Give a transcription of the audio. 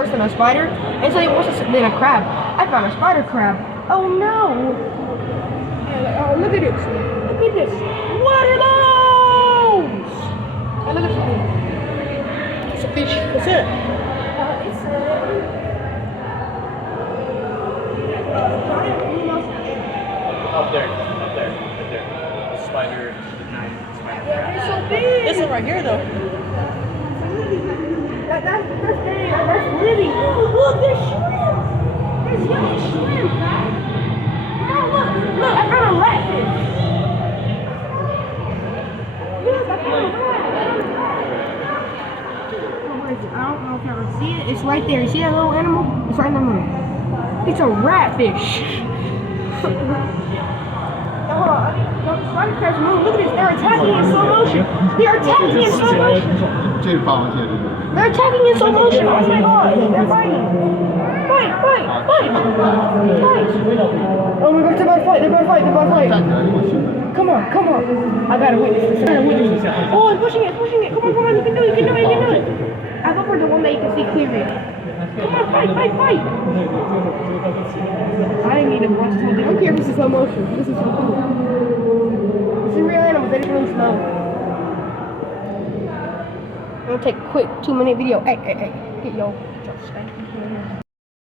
worse than a spider, and something worse than a crab. I found a spider crab. Oh no! Yeah, oh, look at this! Look at this! What are those? Oh, look at this! It's a fish. What's it? It's Up there, right there. Spider, giant spider crab. It's so big. This one right here, though. That's big. That's living. Look, there's shrimp. There's yellow shrimp. Oh, look, I found a ratfish. Look, I found a ratfish. I don't know if you ever see it. It's right there. You see that little animal? It's right in the middle. It's a ratfish. Hold on. The spider crabs move. Look at this. They're attacking in slow motion. They're attacking in slow motion. They're attacking in slow motion. Oh my god. They're fighting. Fight. Oh my god, they're about to fight. They're about to fight. Come on. I gotta witness this. Oh, I'm pushing it. Come on. You can do it. I go for the one that you can see clearly. Come on, fight. I need to watch this whole thing. I don't care if this is slow motion. This is so cool. It's a real animal. They're just really slow. I'm gonna take a quick 2-minute video. Hey. Get your